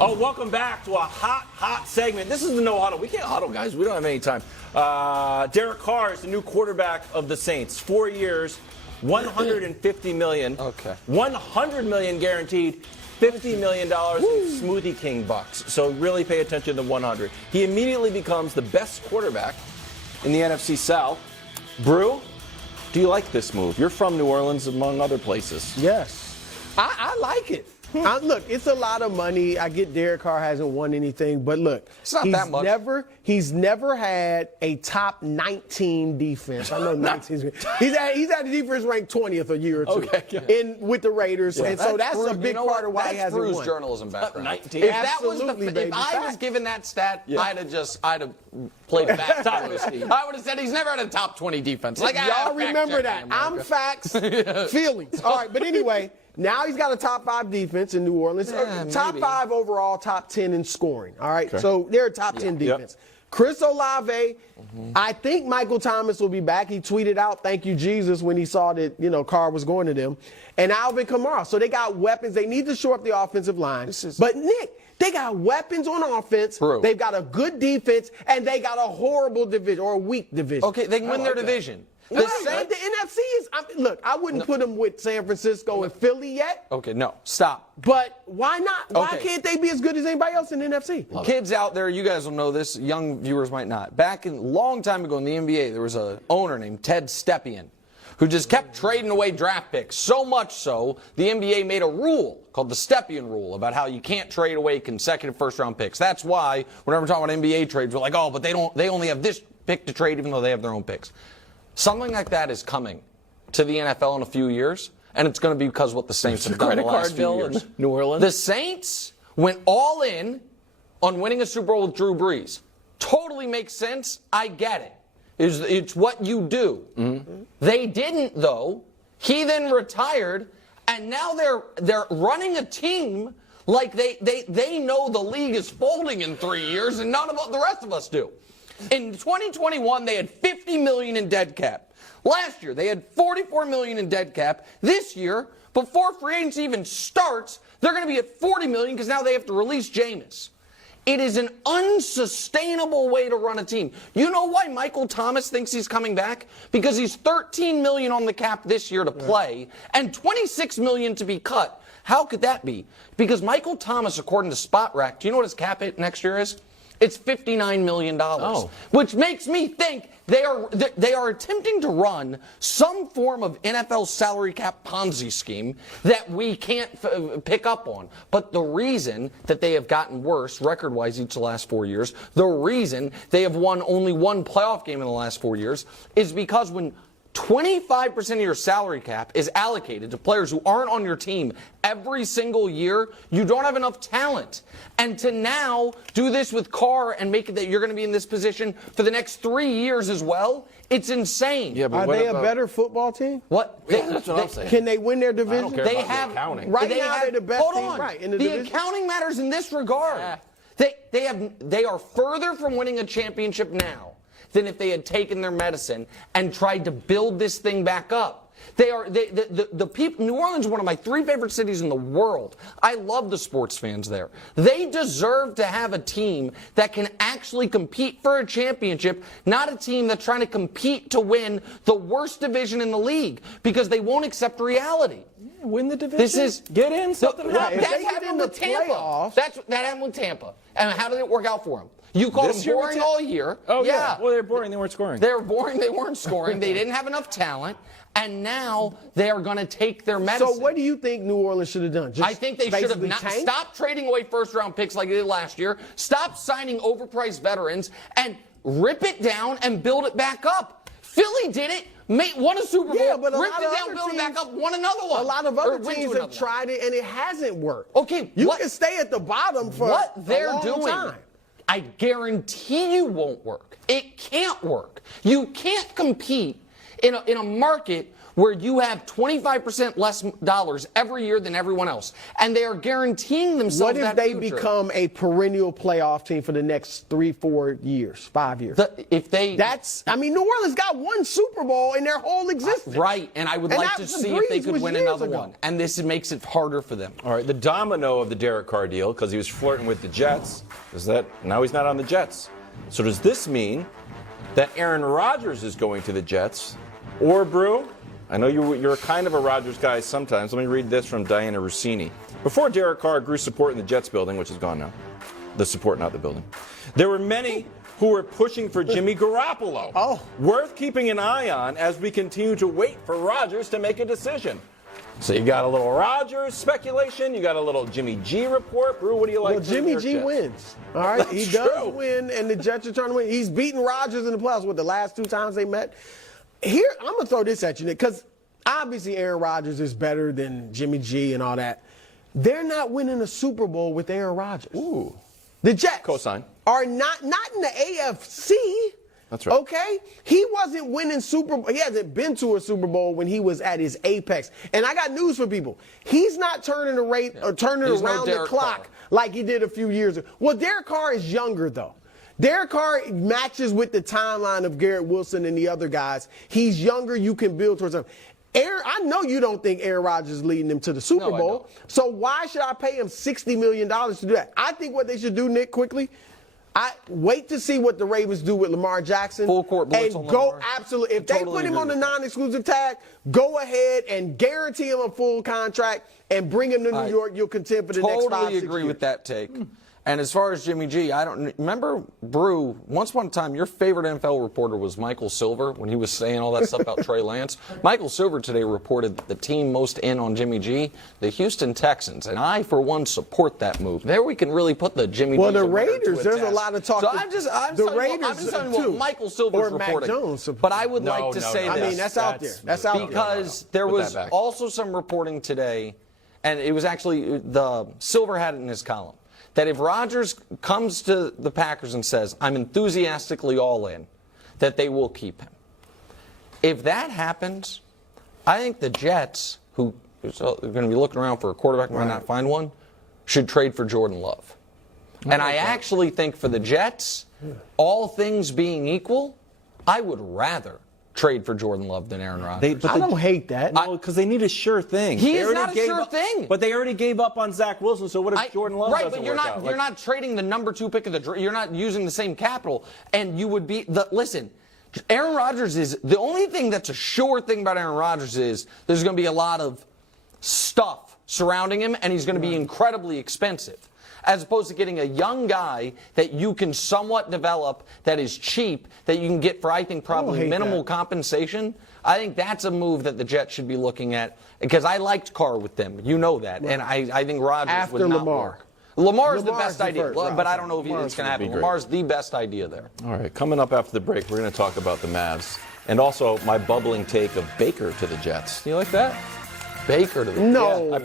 Oh, welcome back to a hot segment. This is the no huddle. We can't huddle, guys. We don't have any time. Derek Carr is the new quarterback of the Saints. 4 years, $150 million. Okay. $100 million guaranteed. $50 million in Smoothie King bucks. So really pay attention to 100. He immediately becomes the best quarterback in the NFC South. Brew, do you like this move? You're from New Orleans, among other places. Yes. I like it. Look, it's a lot of money. I get Derek Carr hasn't won anything, but look, it's not that much. He's never had a top 19 defense. I know 19. He's had the defense ranked 20th a year or two with the Raiders, and so that's a big part of why he hasn't won. That's journalism background. 19. If I was given that stat, I'd have played back. I would have said he's never had a top 20 defense. Like, y'all remember that? I'm facts, feelings. All right, but anyway. Now he's got a top 5 defense in New Orleans. Top 5 overall, top 10 in scoring. All right, so they're a top 10 defense. Chris Olave, I think Michael Thomas will be back. He tweeted out, "Thank you, Jesus," when he saw that Carr was going to them. And Alvin Kamara. So they got weapons. They need to shore up the offensive line. But Nick, they got weapons on offense. They've got a good defense, and they got a horrible division or a weak division. Okay, they can win their division. The NFC is, look, I wouldn't put them with San Francisco and Philly yet. Okay, no, stop. But why not? Why can't they be as good as anybody else in the NFC? Kids out there, you guys will know this. Young viewers might not. Back a long time ago in the NBA, there was an owner named Ted Stepien who just kept trading away draft picks. So much so, the NBA made a rule called the Stepien rule about how you can't trade away consecutive first-round picks. That's why whenever we're talking about NBA trades, we're like, oh, but they only have this pick to trade even though they have their own picks. Something like that is coming to the NFL in a few years, and it's going to be because of what the Saints have done in the last few years. New Orleans. The Saints went all in on winning a Super Bowl with Drew Brees. Totally makes sense. I get it. It's what you do. They didn't, though. He then retired, and now they're running a team like they know the league is folding in 3 years, and none of the rest of us do. In 2021, they had $50 million in dead cap. Last year, they had $44 million in dead cap. This year, before free agency even starts, they're going to be at $40 million because now they have to release Jameis. It is an unsustainable way to run a team. You know why Michael Thomas thinks he's coming back? Because he's $13 million on the cap this year to play and $26 million to be cut. How could that be? Because Michael Thomas, according to Spot Rack, do you know what his cap hit next year is? It's $59 million, which makes me think they are attempting to run some form of NFL salary cap Ponzi scheme that we can't pick up on. But the reason that they have gotten worse record-wise each of the last 4 years, the reason they have won only one playoff game in the last 4 years is because when 25% of your salary cap is allocated to players who aren't on your team every single year, you don't have enough talent. And to now do this with Carr and make it that you're going to be in this position for the next 3 years as well, it's insane. Yeah, but are they a better football team? What? That's what I'm saying. Can they win their division? I don't care they about have the accounting. Right now, they're the best team in the division. The accounting matters in this regard. They are further from winning a championship now than if they had taken their medicine and tried to build this thing back up. The people. New Orleans is one of my 3 favorite cities in the world. I love the sports fans there. They deserve to have a team that can actually compete for a championship, not a team that's trying to compete to win the worst division in the league because they won't accept reality. Win the division. This is get in. Something right. happens. That happened with Tampa. That happened with Tampa. And how did it work out for them? You called them boring all year. Oh, yeah. Well, they're boring. They weren't scoring. They were boring. They weren't scoring. They didn't have enough talent. And now they are going to take their medicine. So what do you think New Orleans should have done? I think they should have not stopped trading away first-round picks like they did last year, stop signing overpriced veterans, and rip it down and build it back up. Philly did it. Won a Super Bowl, but ripped it down, built it back up, won another one. A lot of other teams have tried it, and it hasn't worked. Okay, you can stay at the bottom for what they're a long doing. time. I guarantee you won't work. It can't work. You can't compete in a market where you have 25% less dollars every year than everyone else, and they are guaranteeing themselves What if that they future. become a perennial playoff team for the next 3, 4 years, 5 years? New Orleans got one Super Bowl in their whole existence. Right, and I would like to see if they could win another one, and this makes it harder for them. All right, the domino of the Derek Carr deal, because he was flirting with the Jets, is that now he's not on the Jets. So does this mean that Aaron Rodgers is going to the Jets? Or, Brew, I know you're kind of a Rodgers guy sometimes. Let me read this from Diana Rossini. Before Derek Carr grew support in the Jets building, which is gone now, the support, not the building, there were many who were pushing for Jimmy Garoppolo. Worth keeping an eye on as we continue to wait for Rodgers to make a decision. So you got a little Rodgers speculation, you got a little Jimmy G report. Brew, what do you like? Well, Jimmy G wins. All right, he does win, and the Jets are trying to win. He's beaten Rodgers in the playoffs with the last 2 times they met. Here, I'm going to throw this at you, Nick, because obviously Aaron Rodgers is better than Jimmy G and all that. They're not winning a Super Bowl with Aaron Rodgers. Ooh. The Jets Cosign. are not in the AFC. That's right. Okay? He wasn't winning Super Bowl. He hasn't been to a Super Bowl when he was at his apex. And I got news for people. He's not turning the rate or turning around the clock like he did a few years ago. Well, Derek Carr is younger, though. Derek Carr matches with the timeline of Garrett Wilson and the other guys. He's younger. You can build towards him. I know you don't think Aaron Rodgers is leading them to the Super Bowl. So why should I pay him $60 million to do that? I think what they should do, Nick, quickly, I wait to see what the Ravens do with Lamar Jackson. Full court blitz and on go Lamar. absolutely. If they put him on the non-exclusive tag, go ahead and guarantee him a full contract and bring him to New York. You'll contend for the next 5-6 years. Totally agree with that take. And as far as Jimmy G, I don't remember, Brew, once upon a time, your favorite NFL reporter was Michael Silver when he was saying all that stuff about Trey Lance. Michael Silver today reported that the team most in on Jimmy G, the Houston Texans, and I, for one, support that move. There we can really put the Jimmy G. Well, the Raiders, there's a lot of talk. So I'm just telling you what Michael Silver's reporting. Mac Jones. But I would like to say this. I mean, that's out there. That's out there. Because there was also some reporting today, and it was actually, the Silver had it in his column, that if Rodgers comes to the Packers and says, I'm enthusiastically all in, that they will keep him. If that happens, I think the Jets, who are going to be looking around for a quarterback and might not find one, should trade for Jordan Love. And I actually think for the Jets, all things being equal, I would rather trade for Jordan Love than Aaron Rodgers. I don't hate that. No, because they need a sure thing. He is not a sure thing. But they already gave up on Zach Wilson, so what if Jordan Love doesn't but you're work not out? you're not trading the number 2 pick of the draft. You're not using the same capital, and you would be listen. Aaron Rodgers is the only thing that's a sure thing about Aaron Rodgers is there's going to be a lot of stuff surrounding him, and he's going to be incredibly expensive. As opposed to getting a young guy that you can somewhat develop that is cheap, that you can get for, I think, probably minimal compensation. I think that's a move that the Jets should be looking at, because I liked Carr with them. You know that. And I think Rodgers would not work. Lamar's the best idea, but I don't know if it's going to happen. Lamar's the best idea there. All right, coming up after the break, we're going to talk about the Mavs and also my bubbling take of Baker to the Jets. You like that? Baker to the No. Yeah,